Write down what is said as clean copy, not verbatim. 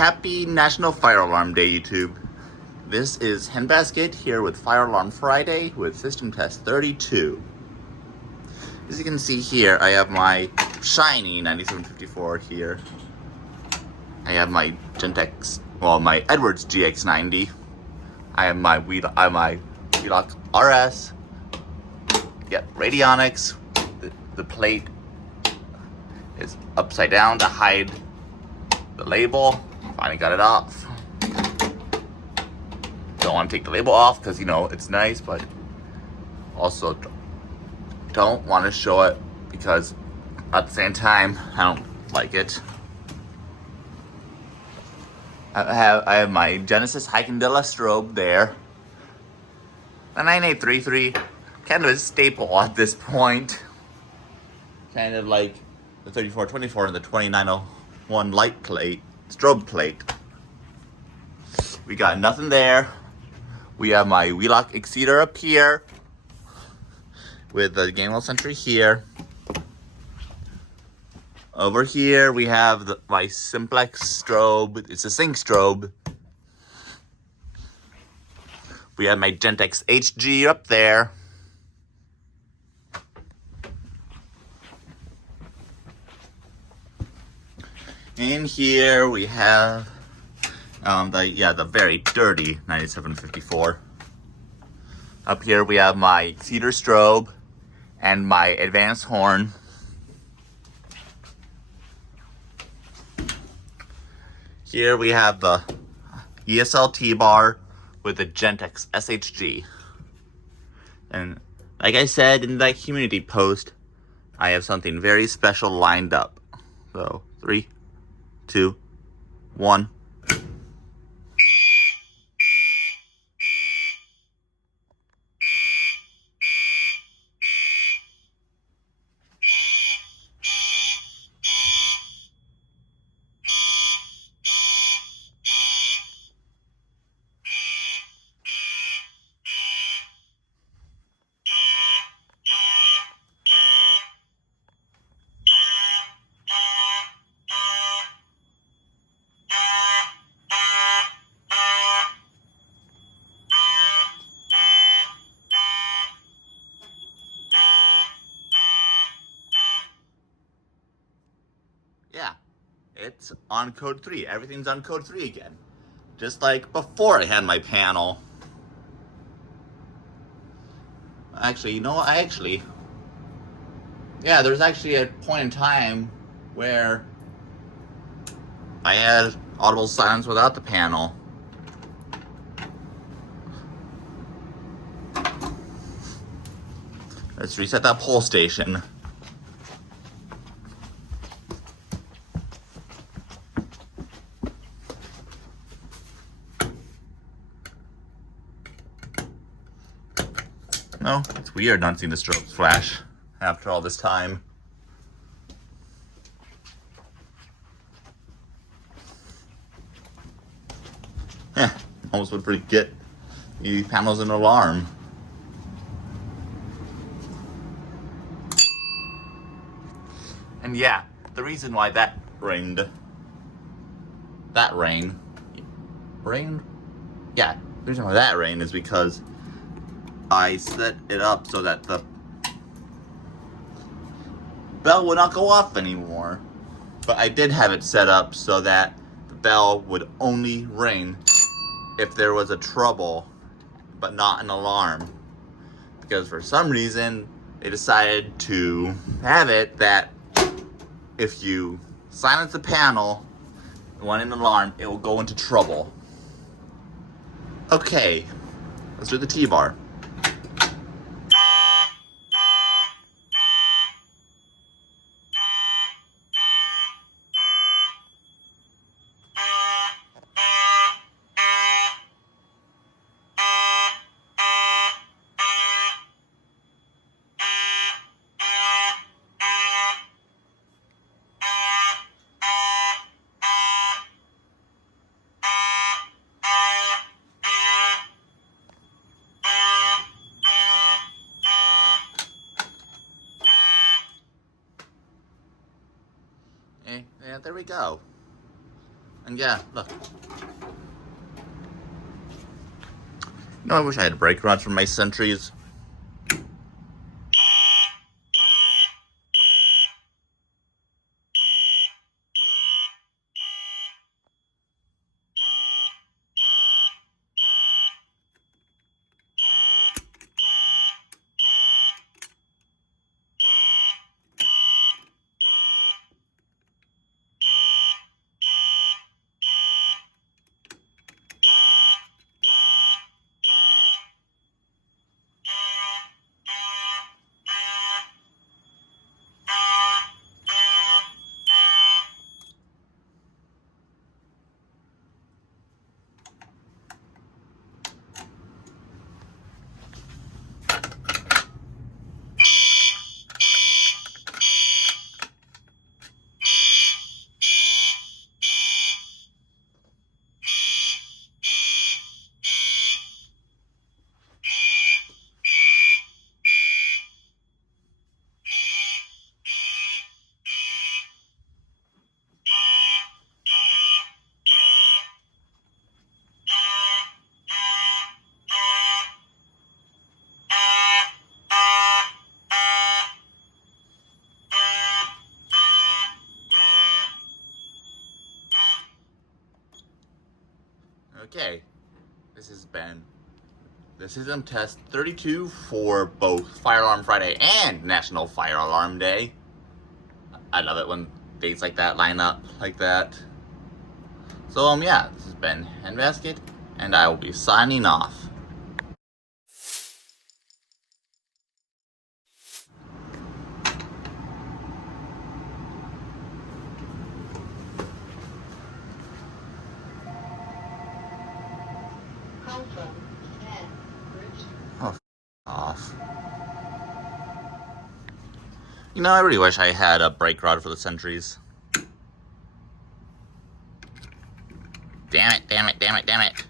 Happy National Fire Alarm Day, YouTube. This is Henbasket here with Fire Alarm Friday with System Test 32. As you can see here, I have my shiny 9754 here. I have my Gentex, my Edwards GX90. I have my Wheelock RS. Yeah, Radionics. The plate is upside down to hide the label. Finally got it off. Don't want to take the label off because, it's nice, but also don't want to show it because at the same time, I don't like it. I have my Genesis Heikendilla strobe there. The 9833, kind of a staple at this point. Kind of like the 3424 and the 2901 light plate, strobe plate. We got nothing there. We have my Wheelock Exceeder up here with the Gamewell Sentry here. Over here we have my Simplex strobe. It's a sync strobe. We have my Gentex HG up there. In here we have the very dirty 9754. Up here we have my Cedar strobe and my advanced horn. Here we have the ESL T-bar with the Gentex SHG. And like I said in that community post, I have something very special lined up. So 3, 2, 1. Yeah, it's on code 3. Everything's on code 3 again. Just like before I had my panel. Actually, there's actually a point in time where I had audible silence without the panel. Let's reset that pole station. No, it's weird not seeing the strobes flash after all this time. Almost would forget the panel's an alarm. And yeah, the reason why that rained. The reason why that rained is because I set it up so that the bell would not go off anymore. But I did have it set up so that the bell would only ring if there was a trouble, but not an alarm. Because for some reason, they decided to have it that if you silence the panel and want an alarm, it will go into trouble. Okay, let's do the T-bar. Yeah, there we go. And yeah, look. You know, I wish I had brake rods for my Sentries. Okay, this has been the System Test 32 for both Fire Alarm Friday and National Fire Alarm Day. I love it when dates like that line up like that. So yeah, this has been Handbasket, and I will be signing off. Oh, off. You know, I really wish I had a brake rod for the Sentries. Damn it, damn it, damn it, damn it.